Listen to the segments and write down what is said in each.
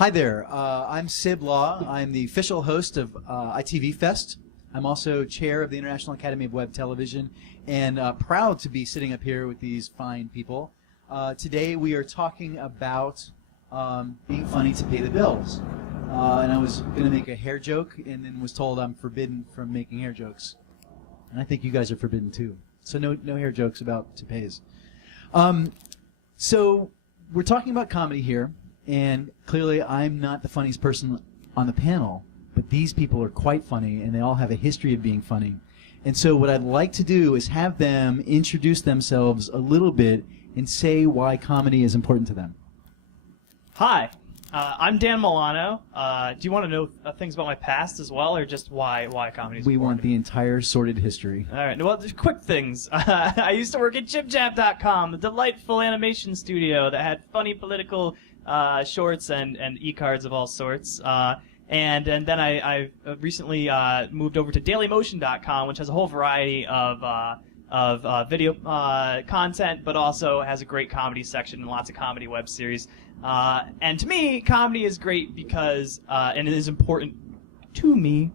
Hi there, I'm Sib Law. I'm the official host of ITVFest. I'm also chair of the International Academy of Web Television and proud to be sitting up here with these fine people. Today we are talking about being funny to pay the bills. And I was going to make a hair joke and then was told I'm forbidden from making hair jokes. And I think you guys are forbidden too. So no hair jokes about toupees. So we're talking about comedy here. And clearly, I'm not the funniest person on the panel, but these people are quite funny, and they all have a history of being funny. And so what I'd like to do is have them introduce themselves a little bit and say why comedy is important to them. Hi, I'm Dan Milano. Do you want to know things about my past as well, or just why comedy is important? We want the entire sordid history. All right, well, there's quick things. I used to work at ChipJab.com, the delightful animation studio that had funny political shorts and e-cards of all sorts. And then I recently moved over to DailyMotion.com, which has a whole variety of video content, but also has a great comedy section and lots of comedy web series. And to me, comedy is great because, and it is important to me,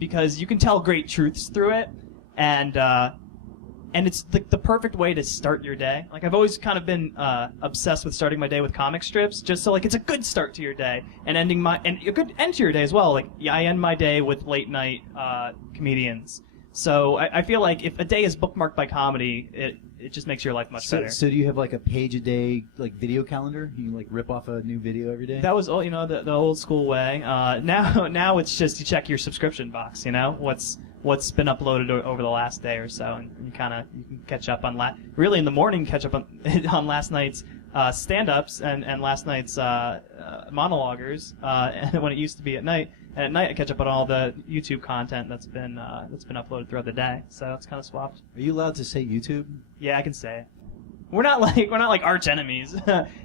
because you can tell great truths through it, and it's the perfect way to start your day. Like, I've always kind of been obsessed with starting my day with comic strips, just so, like, it's a good start to your day, and a good end to your day as well. Like, yeah, I end my day with late night comedians. So I feel like if a day is bookmarked by comedy, it just makes your life much better. So do you have like a page a day like video calendar? You like rip off a new video every day? That was the old school way. Now it's just you check your subscription box. You know what's been uploaded over the last day or so, and you can catch up on really in the morning catch up on last night's stand-ups and last night's monologuers when it used to be at night. And at night I catch up on all the YouTube content that's been uploaded throughout the day. So it's kind of swapped. Are you allowed to say YouTube? Yeah, I can say it. We're not like arch enemies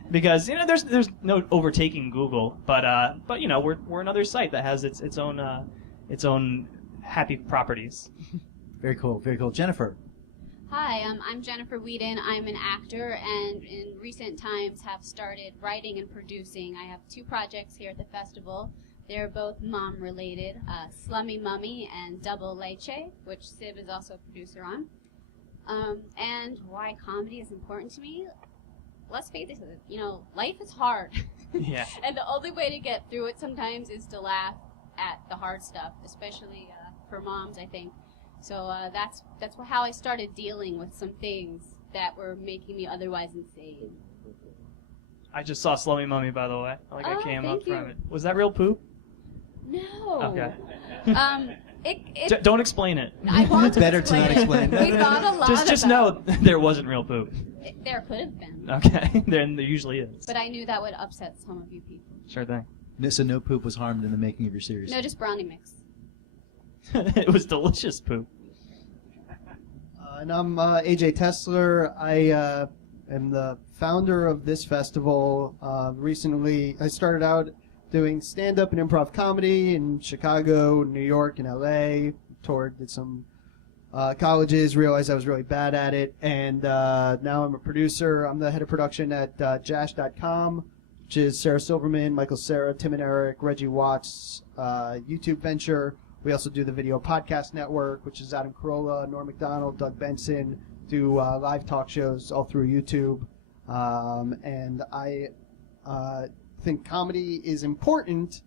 because there's no overtaking Google, but we're another site that has its own happy properties. Very cool, very cool. Jennifer. Hi, I'm Jennifer Weeden. I'm an actor and in recent times have started writing and producing. I have two projects here at the festival. They're both mom-related, Slummy Mummy and Double Leche, which Sib is also a producer on. And why comedy is important to me? Let's face it, life is hard. Yeah. And the only way to get through it sometimes is to laugh at the hard stuff, especially for moms, I think. So that's how I started dealing with some things that were making me otherwise insane. I just saw Slummy Mummy, by the way. I came up you. from it. Was that real poop? No. Okay. Don't explain it. I want It's better to not explain. We thought a lot just about know there wasn't real poop. There could have been. Okay. There usually is. But I knew that would upset some of you people. Sure thing. So no poop was harmed in the making of your series? No, just brownie mix. It was delicious poop. And I'm AJ Tesler. I am the founder of this festival. Recently, I started out doing stand-up and improv comedy in Chicago, New York, and LA. Did some colleges, realized I was really bad at it, and now I'm a producer. I'm the head of production at Jash.com, which is Sarah Silverman, Michael Cera, Tim and Eric, Reggie Watts' YouTube venture. We also do the Video Podcast Network, which is Adam Carolla, Norm Macdonald, Doug Benson, do live talk shows all through YouTube. And I think comedy is important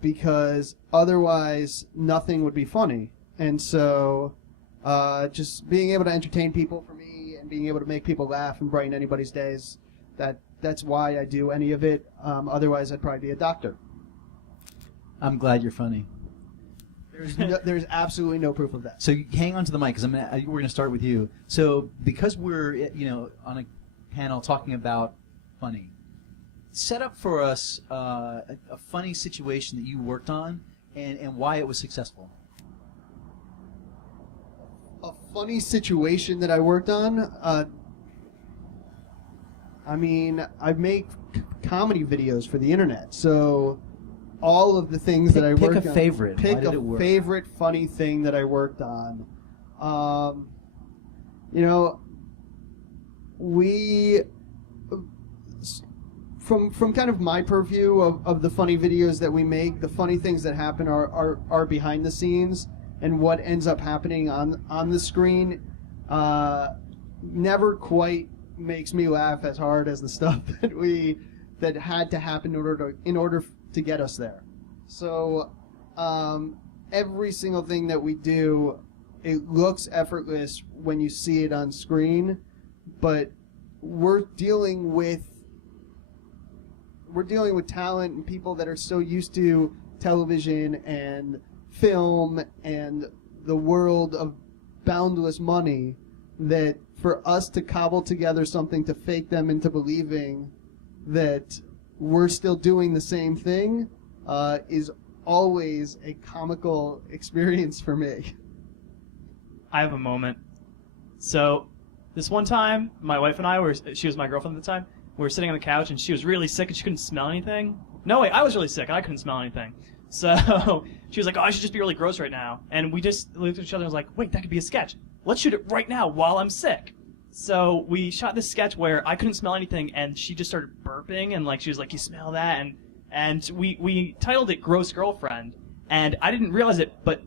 because otherwise nothing would be funny. And so just being able to entertain people for me and being able to make people laugh and brighten anybody's days, that's why I do any of it. Otherwise, I'd probably be a doctor. I'm glad you're funny. There's absolutely no proof of that. So hang on to the mic because we're going to start with you. So because we're on a panel talking about funny, set up for us a funny situation that you worked on and why it was successful. A funny situation that I worked on? I make comedy videos for the internet, so all of the things that I worked on. Pick a favorite. Pick Why did a it work? favorite funny thing that I worked on. from kind of my purview of the funny videos that we make, the funny things that happen are behind the scenes, and what ends up happening on the screen never quite makes me laugh as hard as the stuff that had to happen in order to get us there. So every single thing that we do, it looks effortless when you see it on screen, but we're dealing with talent and people that are so used to television and film and the world of boundless money that for us to cobble together something to fake them into believing that we're still doing the same thing is always a comical experience for me. I have a moment. So this one time, my wife and I she was my girlfriend at the time, we were sitting on the couch and she was really sick and she couldn't smell anything. No, wait, I was really sick and I couldn't smell anything. So she was like, oh, I should just be really gross right now. And we just looked at each other and was like, wait, that could be a sketch. Let's shoot it right now while I'm sick. So we shot this sketch where I couldn't smell anything and she just started burping and like she was like, you smell that? And we titled it Gross Girlfriend. And I didn't realize it, but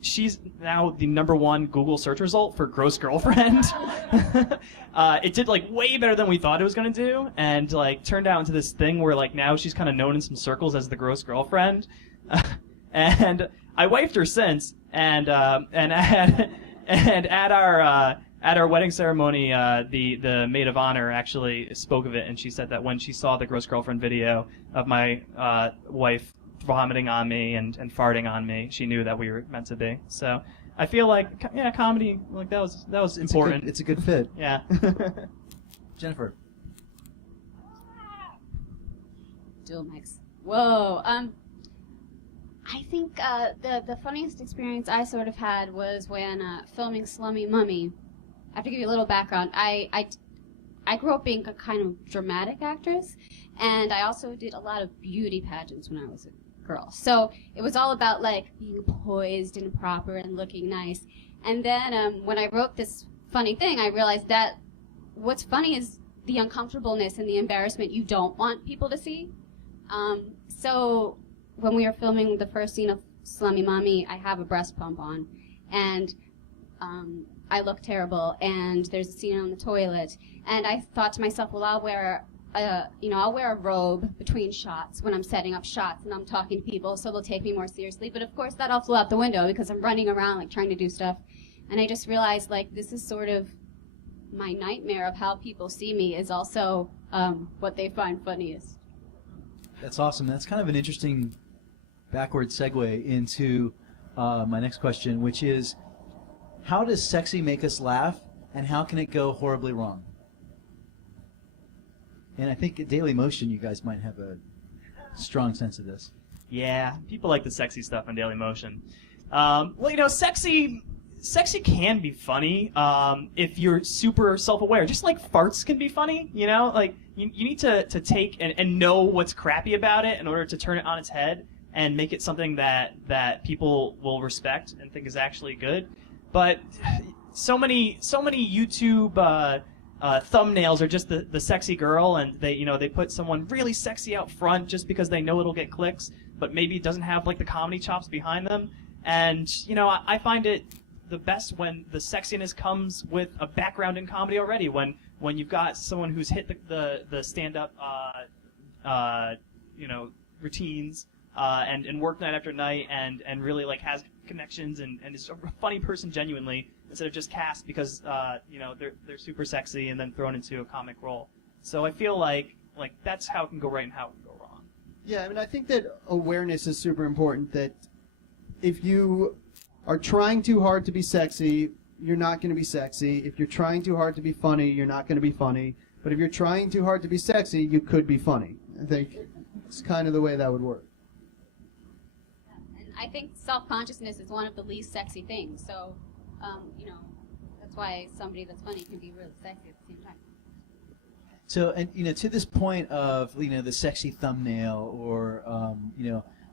she's now the #1 Google search result for Gross Girlfriend. It did like way better than we thought it was gonna do, and like turned out into this thing where like now she's kind of known in some circles as the Gross Girlfriend. And I wifed her since, and at our wedding ceremony, the maid of honor actually spoke of it, and she said that when she saw the Gross Girlfriend video of my wife vomiting on me and farting on me, she knew that we were meant to be. So I feel like, yeah, comedy, like that was important. It's a good fit. Yeah. Jennifer. Dual mics. Whoa. I think the funniest experience I sort of had was when filming Slummy Mummy. I have to give you a little background. I grew up being a kind of dramatic actress, and I also did a lot of beauty pageants when I was a girl. So it was all about like being poised and proper and looking nice. And then when I wrote this funny thing, I realized that what's funny is the uncomfortableness and the embarrassment you don't want people to see. So when we were filming the first scene of Slummy Mommy, I have a breast pump on, and I look terrible, and there's a scene on the toilet, and I thought to myself, well, I'll wear a robe between shots when I'm setting up shots and I'm talking to people, so they'll take me more seriously. But of course that all flew out the window because I'm running around like trying to do stuff, and I just realized like this is sort of my nightmare of how people see me is also what they find funniest. That's awesome. That's kind of an interesting backward segue into my next question, which is, how does sexy make us laugh, and how can it go horribly wrong? And I think at Daily Motion, you guys might have a strong sense of this. Yeah, people like the sexy stuff on Daily Motion. Well, sexy can be funny if you're super self-aware. Just like farts can be funny, like you need to take and know what's crappy about it in order to turn it on its head and make it something that people will respect and think is actually good. But so many YouTube thumbnails are just the sexy girl, and they put someone really sexy out front just because they know it'll get clicks, but maybe it doesn't have like the comedy chops behind them. And I find it the best when the sexiness comes with a background in comedy already. When you've got someone who's hit the stand-up routines and work night after night and really like has connections and is a funny person genuinely, instead of just cast because they're super sexy and then thrown into a comic role. So I feel like that's how it can go right and how it can go wrong. Yeah, I mean, I think that awareness is super important, that if you are trying too hard to be sexy, you're not going to be sexy. If you're trying too hard to be funny, you're not going to be funny. But if you're trying too hard to be sexy, you could be funny. I think it's kind of the way that would work. And I think self-consciousness is one of the least sexy things. So, that's why somebody that's funny can be really sexy at the same time. So, and to this point of the sexy thumbnail, or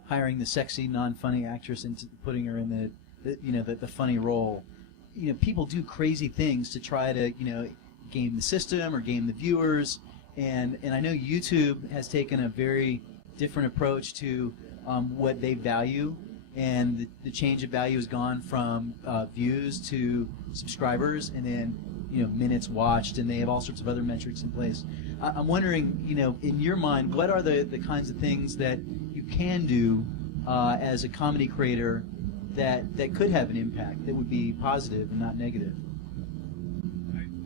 hiring the sexy non-funny actress and putting her in the funny role, people do crazy things to try to game the system or game the viewers, and I know YouTube has taken a very different approach to what they value, and the change of value has gone from views to subscribers, and then minutes watched, and they have all sorts of other metrics in place. I'm wondering, in your mind, what are the kinds of things that you can do as a comedy creator that could have an impact that would be positive and not negative?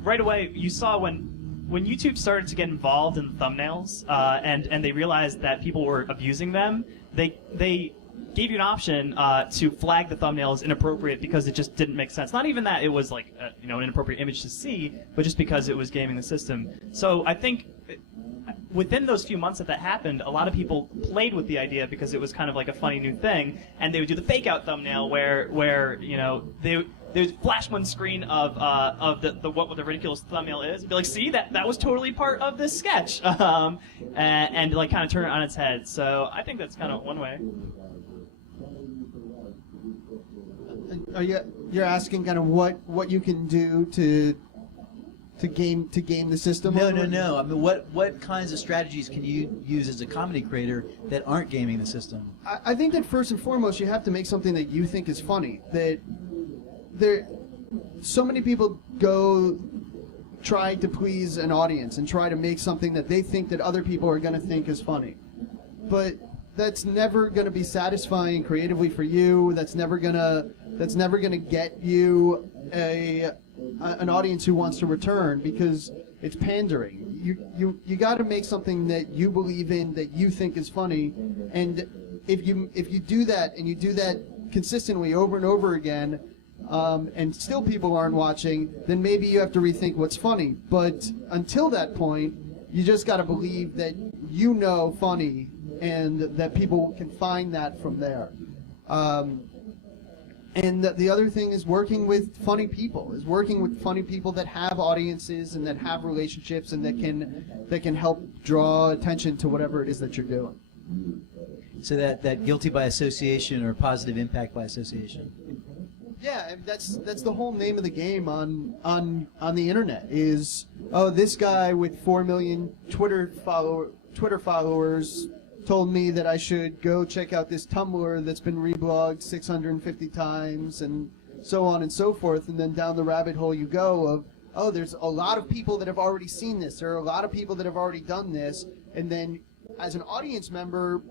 Right away, you saw when YouTube started to get involved in the thumbnails, and they realized that people were abusing them, they gave you an option to flag the thumbnails inappropriate because it just didn't make sense. Not even that it was like an inappropriate image to see, but just because it was gaming the system. So I think within those few months that happened, a lot of people played with the idea because it was kind of like a funny new thing, and they would do the fake out thumbnail where they would flash one screen of what the ridiculous thumbnail is, and be like, see, that was totally part of this sketch, and like kind of turn it on its head. So I think that's kind of one way. You're asking kind of what you can do to game the system? No. I mean, what kinds of strategies can you use as a comedy creator that aren't gaming the system? I think that first and foremost, you have to make something that you think is funny. So many people go try to please an audience and try to make something that they think that other people are going to think is funny, but that's never going to be satisfying creatively for you. That's never gonna get you an audience who wants to return, because it's pandering. You got to make something that you believe in, that you think is funny, and if you do that, and you do that consistently over and over again, and still people aren't watching, then maybe you have to rethink what's funny. But until that point, you just got to believe that funny, and that people can find that from there. And the other thing is working with funny people, that have audiences and that have relationships and that can help draw attention to whatever it is that you're doing. So that guilty by association or positive impact by association. Yeah, and that's the whole name of the game on the internet is, this guy with 4 million Twitter followers told me that I should go check out this Tumblr that's been reblogged 650 times, and so on and so forth, and then down the rabbit hole you go of, there's a lot of people that have already seen this, there are a lot of people that have already done this, and then as an audience member,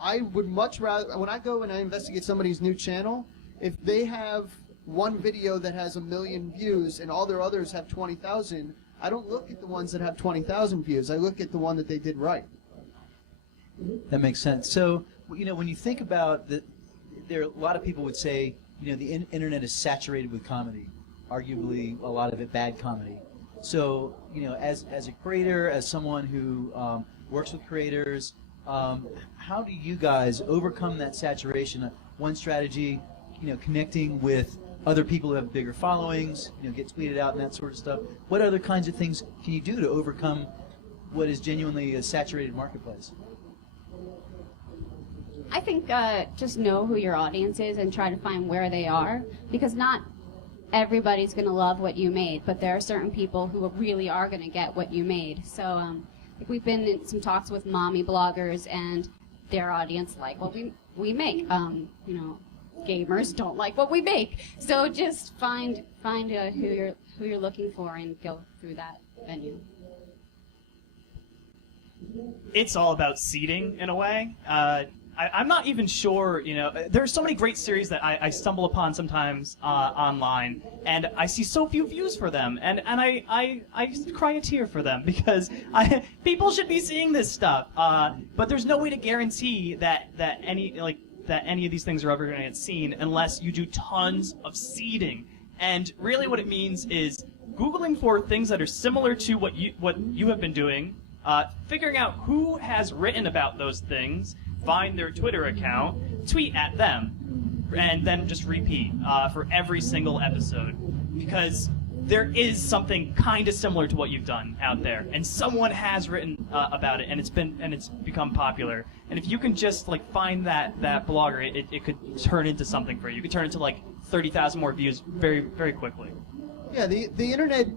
I would much rather, when I go and I investigate somebody's new channel, if they have one video that has 1 million views and all their others have 20,000, I don't look at the ones that have 20,000 views, I look at the one that they did right. That makes sense. So, when you think about there are a lot of people would say, the internet is saturated with comedy, arguably a lot of it bad comedy. So, as a creator, as someone who works with creators, how do you guys overcome that saturation? One strategy, connecting with other people who have bigger followings, get tweeted out and that sort of stuff. What other kinds of things can you do to overcome what is genuinely a saturated marketplace? I think just know who your audience is and try to find where they are, because not everybody's going to love what you made, but there are certain people who really are going to get what you made. So we've been in some talks with mommy bloggers, and their audience like what we make. Gamers don't like what we make. So just find who you're looking for and go through that venue. It's all about seeding in a way. I'm not even sure, there are so many great series that I stumble upon sometimes online, and I see so few views for them, and I cry a tear for them, because people should be seeing this stuff, but there's no way to guarantee that any of these things are ever going to get seen unless you do tons of seeding. And really what it means is Googling for things that are similar to what you have been doing, figuring out who has written about those things, find their Twitter account, tweet at them, and then just repeat for every single episode. Because there is something kind of similar to what you've done out there, and someone has written about it, and it's become popular. And if you can just find that blogger, it could turn into something for you. It could turn into 30,000 more views very, very quickly. Yeah, the internet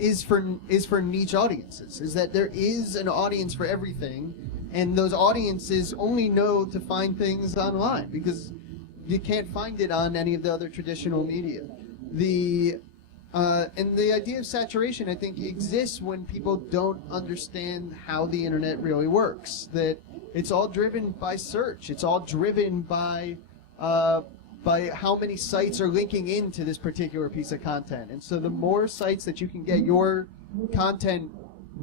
is for niche audiences. Is that there is an audience for everything, and those audiences only know to find things online because you can't find it on any of the other traditional media. And the idea of saturation, I think, exists when people don't understand how the internet really works. That it's all driven by search. It's all driven by how many sites are linking into this particular piece of content. And so the more sites that you can get your content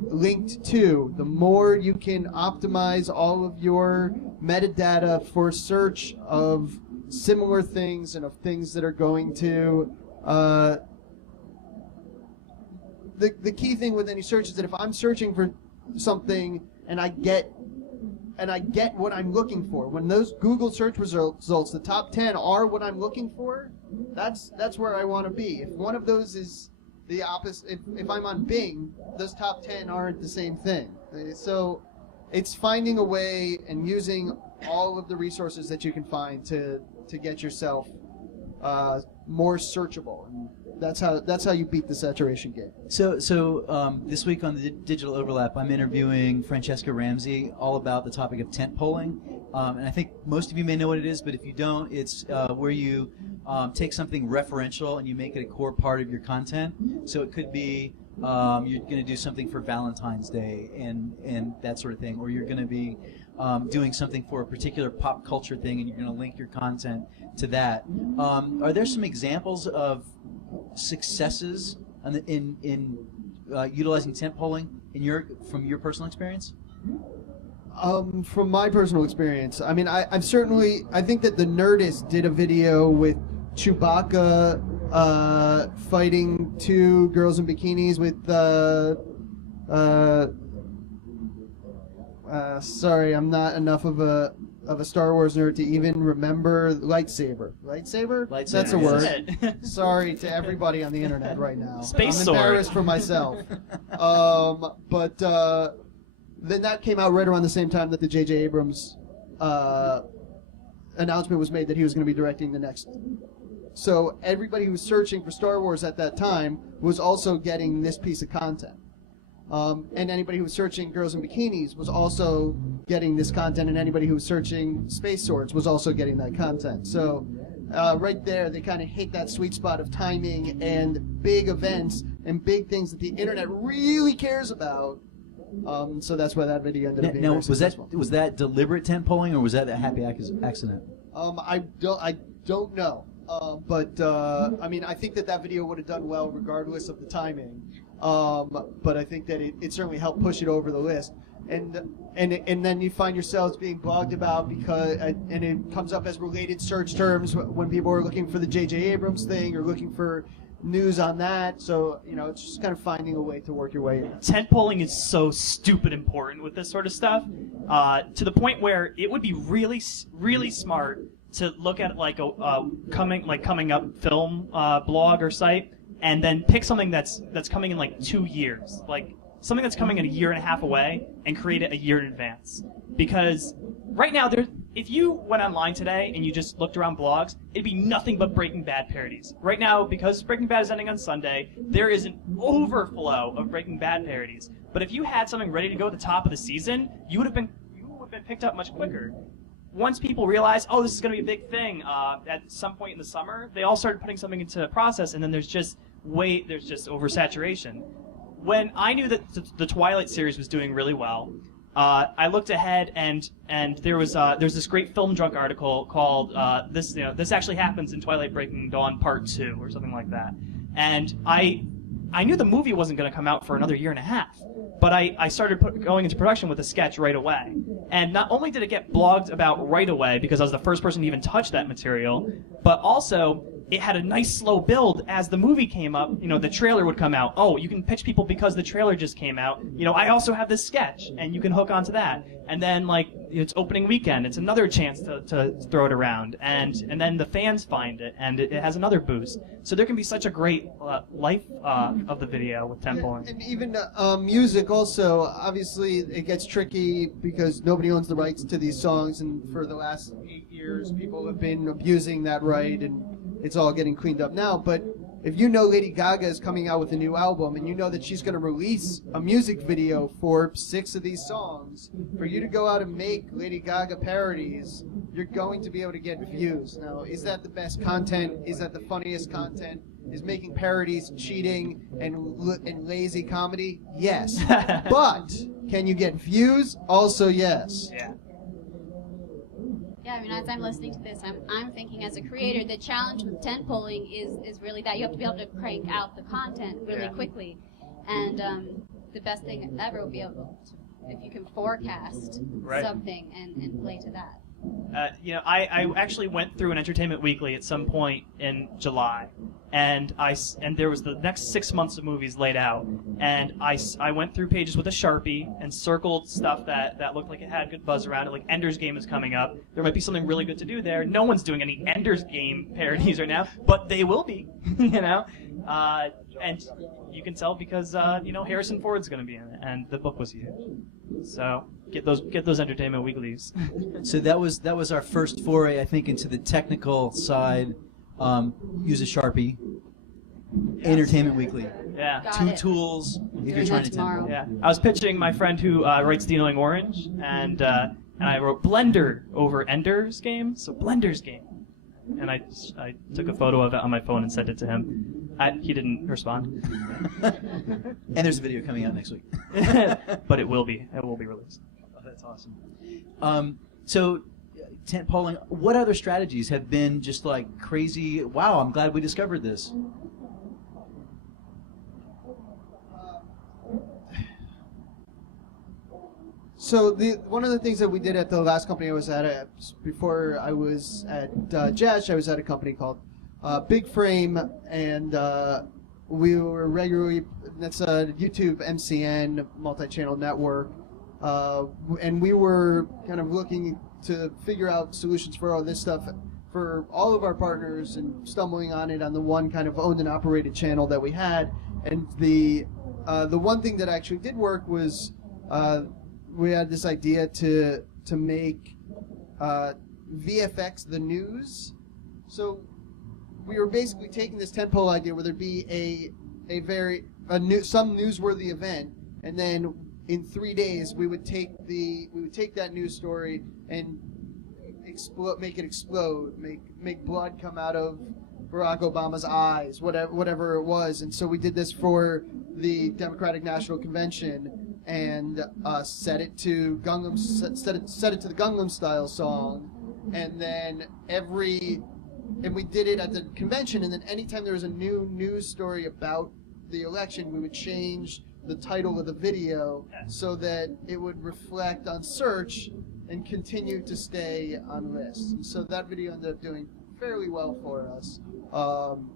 linked to, the more you can optimize all of your metadata for search of similar things and of things that are going to... The key thing with any search is that if I'm searching for something and I get what I'm looking for, when those Google search results, the top 10 are what I'm looking for, that's where I want to be. If one of those is the opposite, if I'm on Bing, those top 10 aren't the same thing. So it's finding a way and using all of the resources that you can find to get yourself more searchable. And that's how you beat the saturation game. So this week on the Digital Overlap, I'm interviewing Francesca Ramsey all about the topic of tent polling. And I think most of you may know what it is, but if you don't, it's where you take something referential and you make it a core part of your content. So it could be you're going to do something for Valentine's Day and that sort of thing, or you're going to be doing something for a particular pop culture thing and you're going to link your content to that. Are there some examples of successes in utilizing tent polling from your personal experience? From my personal experience, I mean, I think that the Nerdist did a video with Chewbacca fighting two girls in bikinis with sorry, I'm not enough of a Star Wars nerd to even remember lightsaber. Lightsaber? That's a word. Sorry to everybody on the internet right now. Space I'm embarrassed for myself. But then that came out right around the same time that the J.J. Abrams announcement was made that he was going to be directing the next. So everybody who was searching for Star Wars at that time was also getting this piece of content. And anybody who was searching girls in bikinis was also getting this content, and anybody who was searching space swords was also getting that content. So right there, they kind of hit that sweet spot of timing and big events and big things that the internet really cares about. So that's why that video ended up being very successful. Was that deliberate tent polling, or was that a happy accident? I don't know. But I mean, I think that video would have done well regardless of the timing. But I think that it certainly helped push it over the list. And then you find yourselves being blogged about because and it comes up as related search terms when people are looking for the J.J. Abrams thing or looking for news on that. So, it's just kind of finding a way to work your way in. Tent polling is so stupid important with this sort of stuff, to the point where it would be really, really smart to look at like a coming up film blog or site, and then pick something that's coming in like 2 years, like something that's coming in a year and a half away, and create it a year in advance. Because right now, if you went online today and you just looked around blogs, it'd be nothing but Breaking Bad parodies. Right now, because Breaking Bad is ending on Sunday, there is an overflow of Breaking Bad parodies. But if you had something ready to go at the top of the season, you would have been picked up much quicker. Once people realized, this is going to be a big thing at some point in the summer, they all started putting something into process, and then there's just oversaturation. When I knew that the Twilight series was doing really well, I looked ahead, and there's this great Film Drunk article called this actually happens in Twilight Breaking Dawn Part 2 or something like that. And I knew the movie wasn't going to come out for another year and a half, but I started going into production with a sketch right away. And not only did it get blogged about right away because I was the first person to even touch that material, but also it had a nice slow build as the movie came up. The trailer would come out. Oh, you can pitch people because the trailer just came out. I also have this sketch, and you can hook onto that. And then, it's opening weekend. It's another chance to throw it around. And then the fans find it, and it has another boost. So there can be such a great life of the video with tent polling. And even music also, obviously, it gets tricky because nobody owns the rights to these songs. And for the last 8 years, people have been abusing that right, and it's all getting cleaned up now. But if you know Lady Gaga is coming out with a new album and you know that she's going to release a music video for 6 of these songs, for you to go out and make Lady Gaga parodies, you're going to be able to get views. Now, is that the best content? Is that the funniest content? Is making parodies cheating and lazy comedy? Yes. But can you get views? Also yes. Yeah. Yeah, I mean, as I'm listening to this, I'm thinking as a creator, the challenge with tent polling is really that you have to be able to crank out the content really quickly. And the best thing ever would be able to, if you can forecast something and play to that. I actually went through an Entertainment Weekly at some point in July, and there was the next 6 months of movies laid out, and I went through pages with a Sharpie and circled stuff that looked like it had good buzz around it, like Ender's Game is coming up. There might be something really good to do there. No one's doing any Ender's Game parodies right now, but they will be, and you can tell because Harrison Ford's going to be in it, and the book was huge. So get those Entertainment Weeklies. So that was our first foray, I think, into the technical side. Use a Sharpie. Yes. Entertainment Weekly. Yeah. Two tools if you're trying to tempo. Yeah. I was pitching my friend who writes The Annoying Orange, and I wrote Blender over Ender's Game, so Blender's Game. And I took a photo of it on my phone and sent it to him. He didn't respond. And there's a video coming out next week. But it will be. It will be released. Oh, that's awesome. So, tent polling, what other strategies have been just like crazy? Wow, I'm glad we discovered this. So one of the things that we did at the last company I was at, before I was at Jesh, I was at a company called Big Frame, and we were regularly, that's a YouTube MCN multi-channel network, and we were kind of looking to figure out solutions for all this stuff for all of our partners and stumbling on it on the one kind of owned and operated channel that we had. And the one thing that actually did work was we had this idea to make VFX the news. So we were basically taking this tentpole idea where there'd be some newsworthy event, and then in 3 days we would take that news story and make it explode, make blood come out of Barack Obama's eyes, whatever it was. And so we did this for the Democratic National Convention, and set it to the Gangnam Style song, and then we did it at the convention, and then anytime there was a new news story about the election, we would change the title of the video so that it would reflect on search and continue to stay on lists. And so that video ended up doing fairly well for us,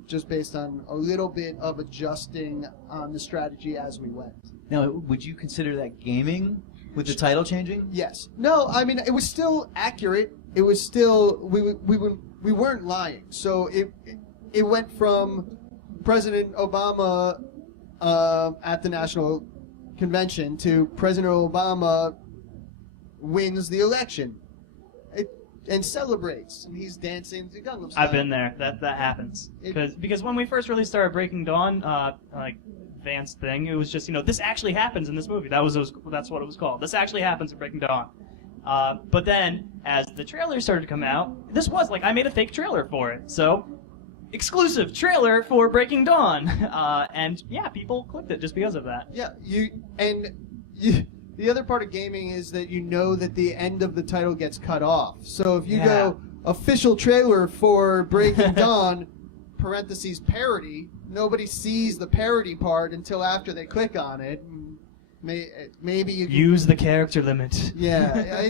just based on a little bit of adjusting on the strategy as we went. Now, would you consider that gaming with the title changing? Yes. No, I mean, it was still accurate. It was still, we weren't lying. So it went from President Obama at the National Convention to President Obama wins the election and celebrates, and he's dancing to Gangnam Style. I've been there. That happens. Because when we first really started Breaking Dawn, like Vance thing, it was just, this actually happens in this movie. That's what it was called. This actually happens in Breaking Dawn. But then, as the trailer started to come out, this was like, I made a fake trailer for it. So, exclusive trailer for Breaking Dawn. And yeah, people clicked it just because of that. Yeah, the other part of gaming is that you know that the end of the title gets cut off. So if you go official trailer for Breaking Dawn, parentheses parody, nobody sees the parody part until after they click on it. Maybe you can use the character limit. Yeah,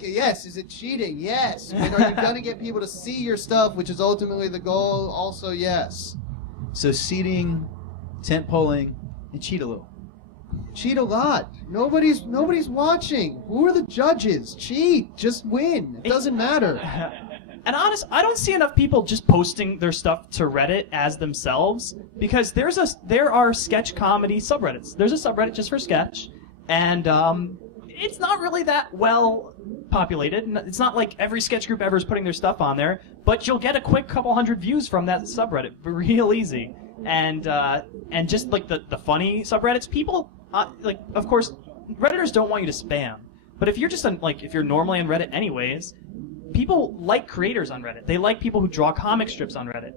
yes, is it cheating? Yes. And are you going to get people to see your stuff, which is ultimately the goal? Also, yes. So seeding, tent polling, and cheat a little. Cheat a lot. Nobody's watching. Who are the judges? Cheat. Just win. It doesn't matter. And honest, I don't see enough people just posting their stuff to Reddit as themselves, because there are sketch comedy subreddits. There's a subreddit just for sketch, and it's not really that well populated. It's not like every sketch group ever is putting their stuff on there, but you'll get a quick couple hundred views from that subreddit real easy. and just like the funny subreddits, people like, of course, Redditors don't want you to spam, but if you're just if you're normally on Reddit anyways, people like creators on Reddit. They like people who draw comic strips on Reddit.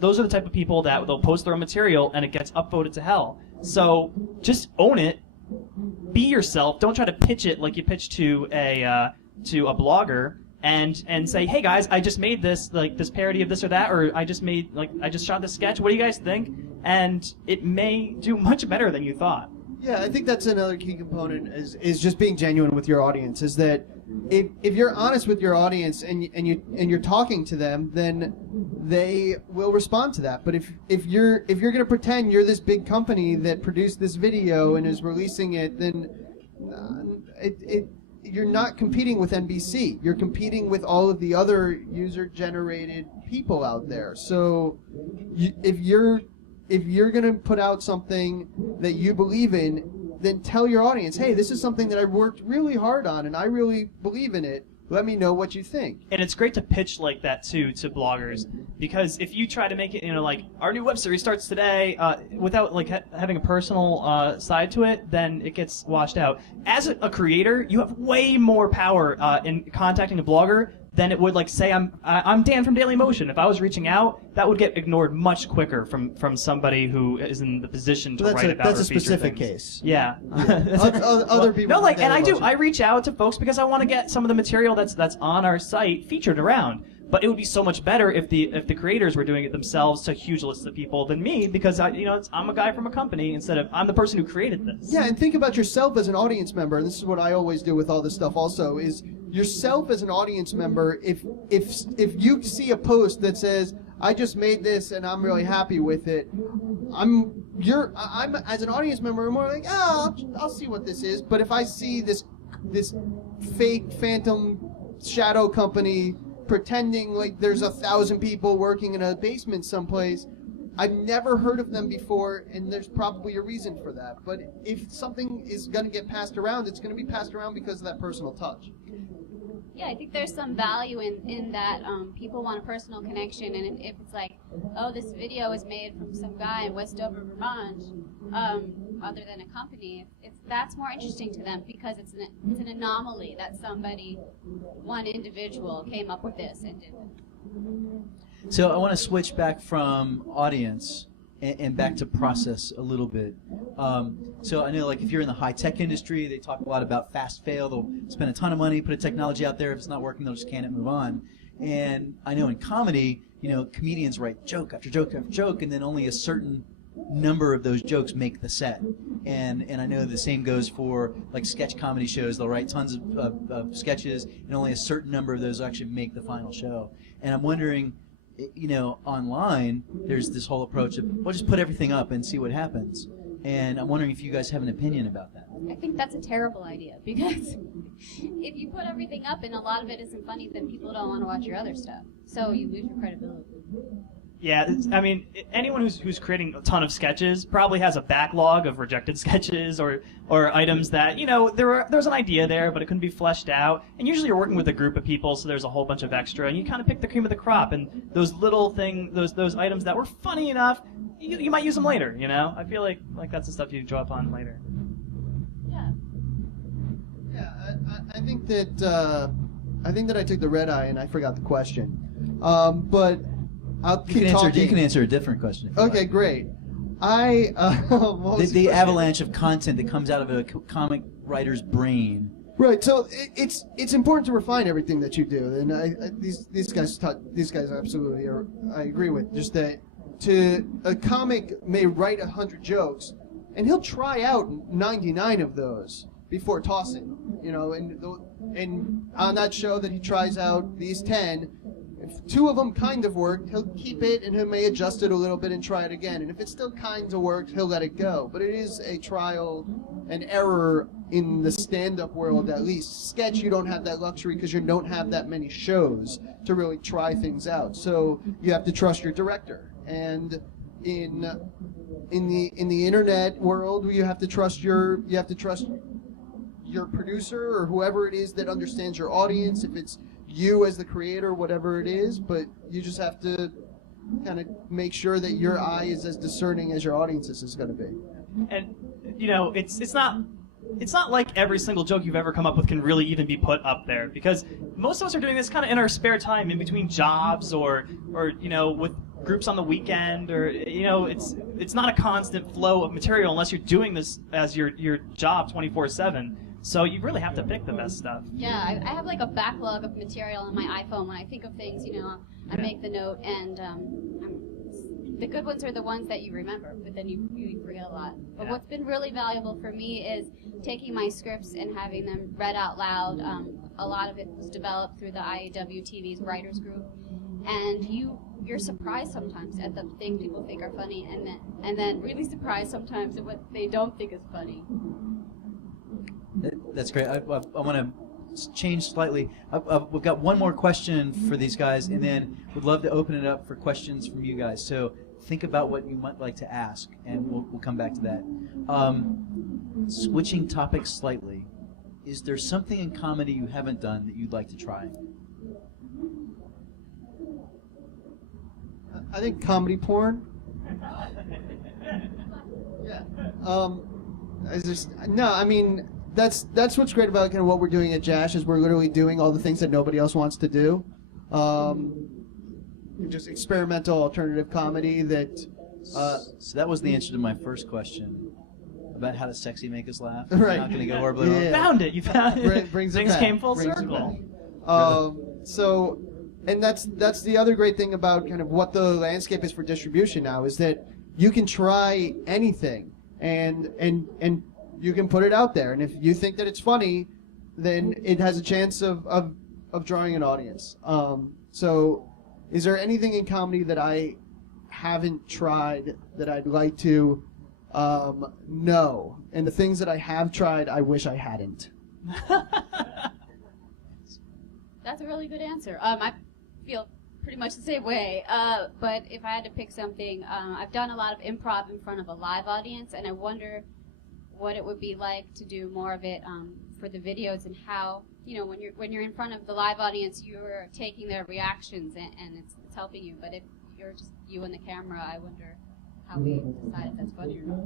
Those are the type of people that they'll post their own material and it gets upvoted to hell. So just own it, be yourself. Don't try to pitch it like you pitch to a blogger and say, hey guys, I just made this parody of this or that, or I just shot this sketch. What do you guys think? And it may do much better than you thought. Yeah, I think that's another key component is just being genuine with your audience. Is that if you're honest with your audience and you're talking to them, then they will respond to that. But if you're going to pretend you're this big company that produced this video and is releasing it, then you're not competing with NBC. You're competing with all of the other user-generated people out there. So if you're going to put out something that you believe in, then tell your audience, hey, this is something that I worked really hard on and I really believe in it. Let me know what you think. And it's great to pitch like that too to bloggers, because if you try to make it, like our new web series starts today, without having a personal side to it, then it gets washed out. As a creator, you have way more power in contacting a blogger than it would say I'm Dan from Daily Motion. If I was reaching out, that would get ignored much quicker from somebody who is in the position to write about. That's or a specific things. case. Yeah. Other people. No, and I reach out to folks because I want to get some of the material that's on our site featured around. But it would be so much better if the creators were doing it themselves to huge lists of people than me, because I'm a guy from a company instead of I'm the person who created this. Yeah, and think about yourself as an audience member. And this is what I always do with all this stuff. Also, is yourself as an audience member. If you see a post that says I just made this and I'm really happy with it, I'm as an audience member, I'm more like, I'll see what this is. But if I see this fake phantom shadow company pretending like there's 1,000 people working in a basement someplace, I've never heard of them before, and there's probably a reason for that. But if something is going to get passed around, it's going to be passed around because of that personal touch. Yeah, I think there's some value in that. People want a personal connection, and if it's like, oh, this video was made from some guy in Westover, Vermont, other than a company, that's more interesting to them because it's an anomaly that one individual came up with this and did it. So I want to switch back from audience and back to process a little bit. So I know, if you're in the high-tech industry, they talk a lot about fast fail. They'll spend a ton of money, put a technology out there. If it's not working, they'll just can it, move on. And I know in comedy, comedians write joke after joke after joke, and then only a certain number of those jokes make the set. And I know the same goes for sketch comedy shows. They'll write tons of sketches, and only a certain number of those actually make the final show. And I'm wondering, online, there's this whole approach of, well, just put everything up and see what happens. And I'm wondering if you guys have an opinion about that. I think that's a terrible idea, because if you put everything up and a lot of it isn't funny, then people don't want to watch your other stuff. So you lose your credibility. Yeah, I mean, anyone who's creating a ton of sketches probably has a backlog of rejected sketches or items that, there's an idea there, but it couldn't be fleshed out. And usually you're working with a group of people, so there's a whole bunch of extra, and you kind of pick the cream of the crop. And those little those items that were funny enough, you might use them later. I feel like that's the stuff you draw upon later. Yeah. Yeah, I think that I took the red eye and I forgot the question, but. You can answer a different question. Okay, great. The avalanche of content that comes out of a comic writer's brain. Right. So it's important to refine everything that you do, and these guys absolutely I agree with. Just that a comic may write 100 jokes, and he'll try out 99 of those before tossing. And on that show that he tries out these 10. If 2 of them kind of worked, he'll keep it and he may adjust it a little bit and try it again. And if it still kind of worked, he'll let it go. But it is a trial and error in the stand-up world, at least. Sketch, you don't have that luxury because you don't have that many shows to really try things out. So you have to trust your director. And in the internet world, you have to trust your producer or whoever it is that understands your audience. If it's you as the creator, whatever it is, but you just have to kind of make sure that your eye is as discerning as your audience's is going to be. And you know, it's not like every single joke you've ever come up with can really even be put up there, because most of us are doing this kind of in our spare time in between jobs or you know, with groups on the weekend, or you know, it's not a constant flow of material unless you're doing this as your job 24/7. So you really have to pick the best stuff. Yeah, I have like a backlog of material on my iPhone. When I think of things, you know, I make the note, and the good ones are the ones that you remember, but then you forget a lot. But what's been really valuable for me is taking my scripts and having them read out loud. A lot of it was developed through the IAW TV's writers group, and you're surprised sometimes at the things people think are funny, and then really surprised sometimes at what they don't think is funny. That's great. I want to change slightly. We've got one more question for these guys, and then we'd love to open it up for questions from you guys. So think about what you might like to ask, and we'll come back to that. Switching topics slightly, is there something in comedy you haven't done that you'd like to try? I think comedy porn. Yeah. I mean, that's what's great about kind of what we're doing at Jash, is we're literally doing all the things that nobody else wants to do. Just experimental alternative comedy that. So that was the answer to my first question about how does sexy make us laugh. Right. Not going to go horribly wrong. You found it. You found it. Brings it Things back. came full Brings it circle. So, and that's the other great thing about kind of what the landscape is for distribution now, is that you can try anything and you can put it out there, and if you think that it's funny, then it has a chance of drawing an audience. So, is there anything in comedy that I haven't tried that I'd like to? No. And the things that I have tried, I wish I hadn't. That's a really good answer. I feel pretty much the same way. But if I had to pick something, I've done a lot of improv in front of a live audience, and I wonder what it would be like to do more of it for the videos, and how, you know, when you're in front of the live audience, you're taking their reactions, and it's helping you. But if you're just you and the camera, I wonder how we decide if that's funny or not.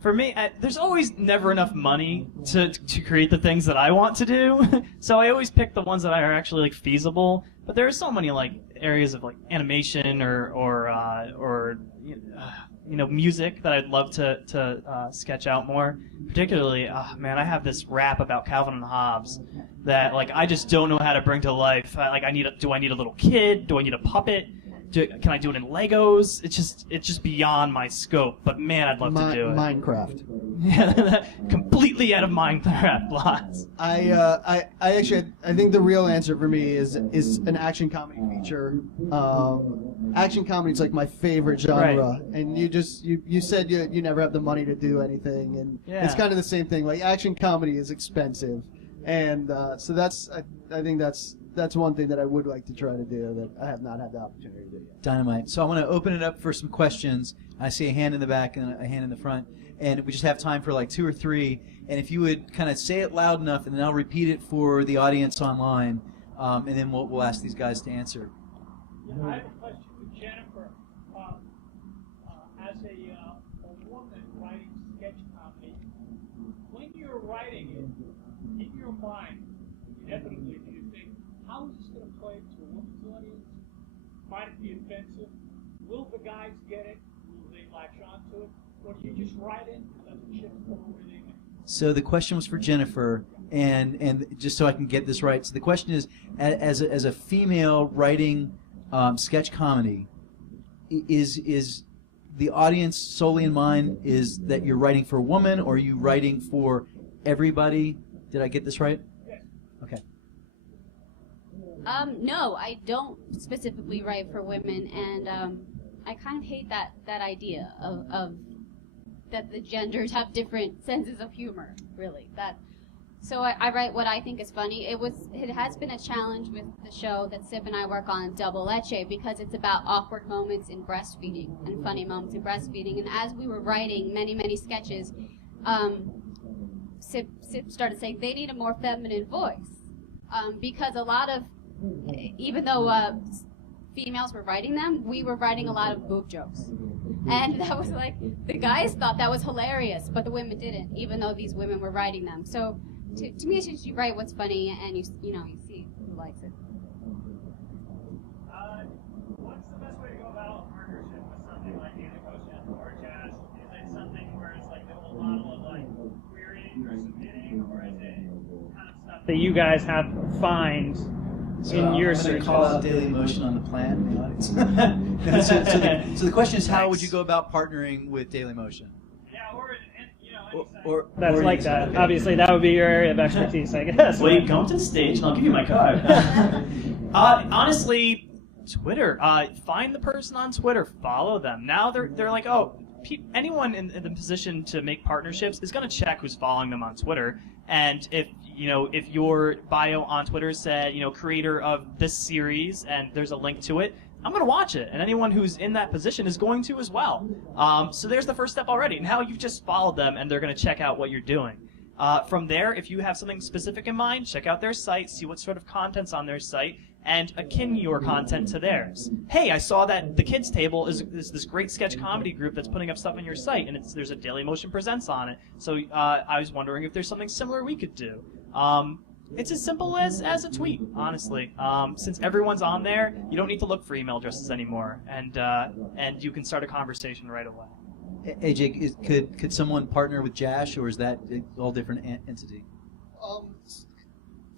For me, there's always never enough money to create the things that I want to do, so I always pick the ones that are actually like feasible. But there are so many like areas of like animation or you know, music that I'd love to sketch out more. Particularly, man, I have this rap about Calvin and Hobbes that like I just don't know how to bring to life. Do I need a little kid? Do I need a puppet? Can I do it in Legos? It's just beyond my scope. But man, I'd love to do it. Minecraft. Yeah, completely out of Minecraft plots. I think the real answer for me is an action comedy feature. Action comedy is like my favorite genre, Right. and you said you never have the money to do anything, and Yeah. it's kind of the same thing. Like action comedy is expensive, and so I think that's one thing that I would like to try to do that I have not had the opportunity to do yet. Dynamite. So I want to open it up for some questions. I see a hand in the back and a hand in the front, and we just have time for like 2 or 3. And if you would kind of say it loud enough, and then I'll repeat it for the audience online, and then we'll ask these guys to answer. Yeah, I have a question for Jennifer. As a woman writing sketch comedy, when you're writing it, in your mind, inevitably do you think, how is this going to play to a woman's audience? Might it be offensive? Will the guys get it? Will they latch onto it? Or do you just write it and let the chips go everything? So the question was for Jennifer, and just so I can get this right. So the question is, as a female writing sketch comedy, is the audience solely in mind? Is that you're writing for a woman, or are you writing for everybody? Did I get this right? Yes. Okay. No, I don't specifically write for women, and I kind of hate that idea of that the genders have different senses of humor. Really, so I write what I think is funny. It has been a challenge with the show that Sib and I work on, Double Leche, because it's about awkward moments in breastfeeding and funny moments in breastfeeding. And as we were writing many sketches, Sib started saying they need a more feminine voice, because a lot of, even though females were writing them, we were writing a lot of boob jokes. And that was like, the guys thought that was hilarious, but the women didn't, even though these women were writing them. So to me, it's just you write what's funny, and you see who likes it. What's the best way to go about a partnership with something like Daily Motion or Jazz? Is it something where it's like the whole model of like querying or submitting, or is it kind of stuff that you guys have found in your I'm going search? to call out Daily Motion on the plan in the audience. so the question is, how would you go about partnering with Daily Motion? Yeah, or any site. Or That's or like you- that. okay. Obviously, that would be your area of expertise, I guess. Will you come to the stage and I'll give you my card? Honestly, Twitter. Find the person on Twitter. Follow them. Now they're like, oh, anyone in the position to make partnerships is going to check who's following them on Twitter. And if your bio on Twitter said, creator of this series, and there's a link to it, I'm going to watch it. And anyone who's in that position is going to as well. So there's the first step already. Now you've just followed them, and they're going to check out what you're doing. From there, if you have something specific in mind, check out their site, see what sort of content's on their site, and akin your content to theirs. Hey, I saw that the Kids Table is this great sketch comedy group that's putting up stuff on your site, and there's a Daily Motion Presents on it. So I was wondering if there's something similar we could do. It's as simple as a tweet, honestly. Since everyone's on there, you don't need to look for email addresses anymore, and you can start a conversation right away. AJ, could someone partner with Jash, or is that a all different entity?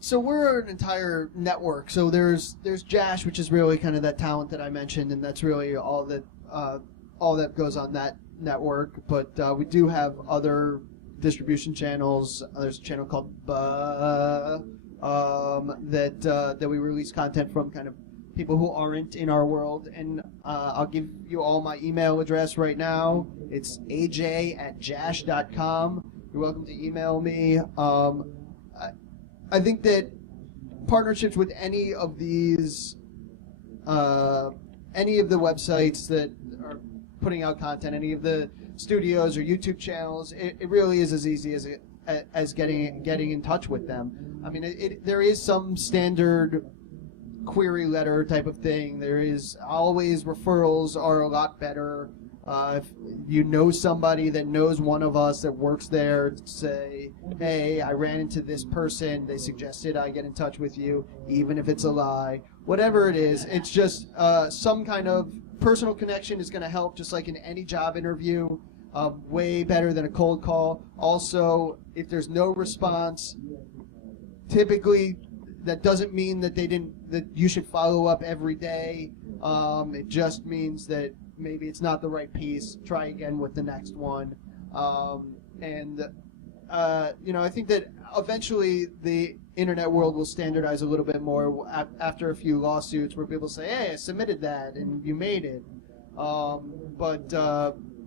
So we're an entire network. So there's Jash, which is really kind of that talent that I mentioned, and that's really all that goes on that network. But we do have other distribution channels. There's a channel called that we release content from, kind of people who aren't in our world. And I'll give you all my email address right now. It's aj@jash.com. You're welcome to email me. I think that partnerships with any of these, any of the websites that are putting out content, any of the studios or YouTube channels, it really is as easy as getting in touch with them. I mean, there is some standard query letter type of thing. There is always referrals are a lot better. If you know somebody that knows one of us that works there, say, hey, I ran into this person, they suggested I get in touch with you, even if it's a lie. Whatever it is, it's just some kind of personal connection is going to help, just like in any job interview, way better than a cold call. Also, if there's no response, typically that doesn't mean that that you should follow up every day. It just means that maybe it's not the right piece. Try again with the next one. I think that eventually the internet world will standardize a little bit more after a few lawsuits where people say, hey, I submitted that and you made it. But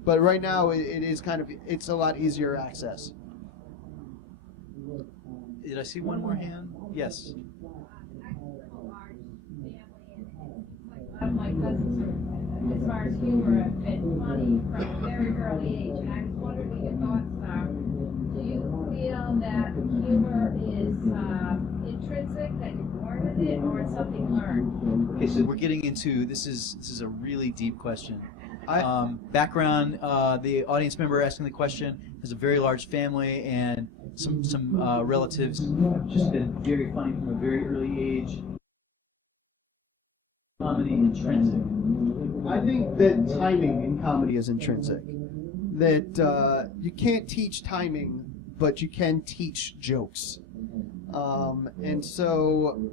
right now it's a lot easier access. Did I see one more hand? Yes. Of my cousins are, as far as humor, have been funny from a very early age, and I was wondering what your thoughts are. Do you feel that humor is intrinsic, that you're born with it, or it's something learned? Okay, so we're getting into this is a really deep question. Background: the audience member asking the question has a very large family, and some relatives have just been very funny from a very early age. Comedy intrinsic. I think that timing in comedy is intrinsic. That you can't teach timing, but you can teach jokes. And so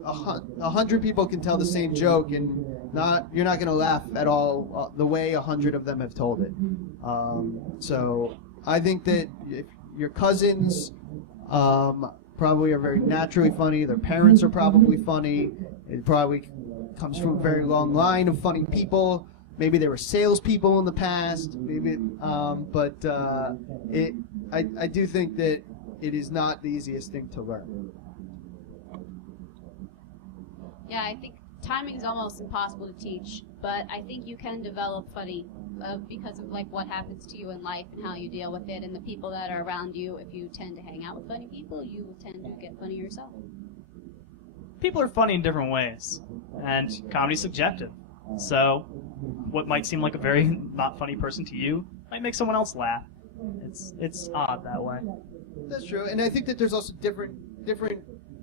100 people can tell the same joke, and you're not going to laugh at all the way 100 of them have told it. So I think that if your cousins probably are very naturally funny, their parents are probably funny, it probably comes from a very long line of funny people. Maybe they were salespeople in the past. Maybe, I do think that it is not the easiest thing to learn. Yeah, I think timing is almost impossible to teach, but I think you can develop funny because of like what happens to you in life and how you deal with it, and the people that are around you. If you tend to hang out with funny people, you will tend to get funny yourself. people are funny in different ways, and comedy's subjective. So, what might seem like a very not funny person to you might make someone else laugh. It's odd that way. That's true, and I think that there's also different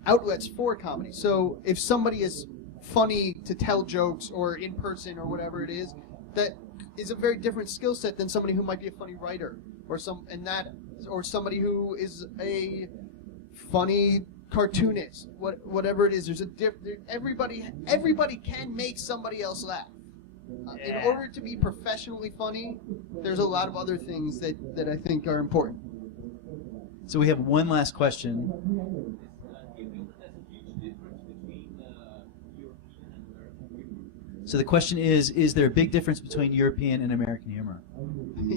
outlets for comedy. So if somebody is funny to tell jokes or in person or whatever it is, that is a very different skill set than somebody who might be a funny writer or somebody who is a funny cartoonist. Whatever it is, there's everybody can make somebody else laugh. In order to be professionally funny, there's a lot of other things that I think are important. So we have one last question. So the question is there a big difference between European and American humor?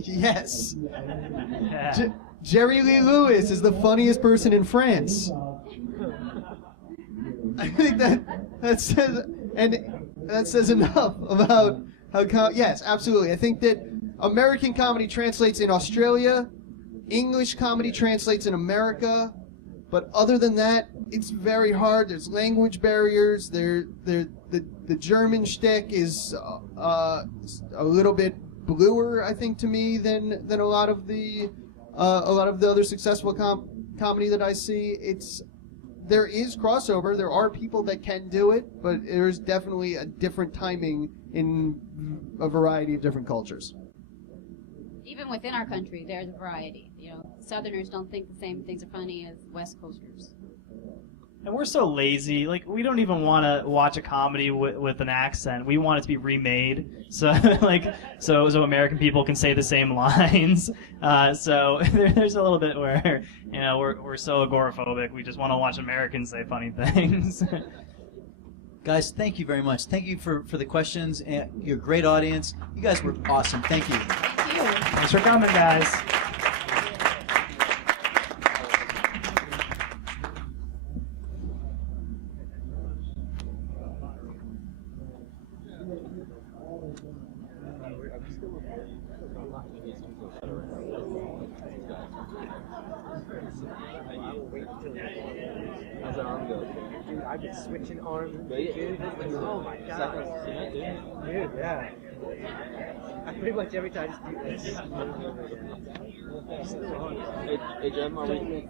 Yes. Yeah. Jerry Lee Lewis is the funniest person in France. I think that says enough about how yes, absolutely. I think that American comedy translates in Australia, English comedy translates in America, but other than that, it's very hard. There's language barriers. The German shtick is a little bit bluer, I think, to me than a lot of the other successful comedy that I see. There is crossover. There are people that can do it, but there's definitely a different timing in a variety of different cultures. Even within our country, there's a variety. You know, Southerners don't think the same things are funny as West Coasters. And we're so lazy. Like, we don't even want to watch a comedy with an accent. We want it to be remade, so so American people can say the same lines. So there's a little bit where we're so agoraphobic. We just want to watch Americans say funny things. Guys, thank you very much. Thank you for the questions. And you're a great audience. You guys were awesome. Thank you. Thank you. Thanks for coming, guys. I've been switching arms, dude. Oh my god. Dude, yeah. I pretty much every time just do this. Hey, Jim, are we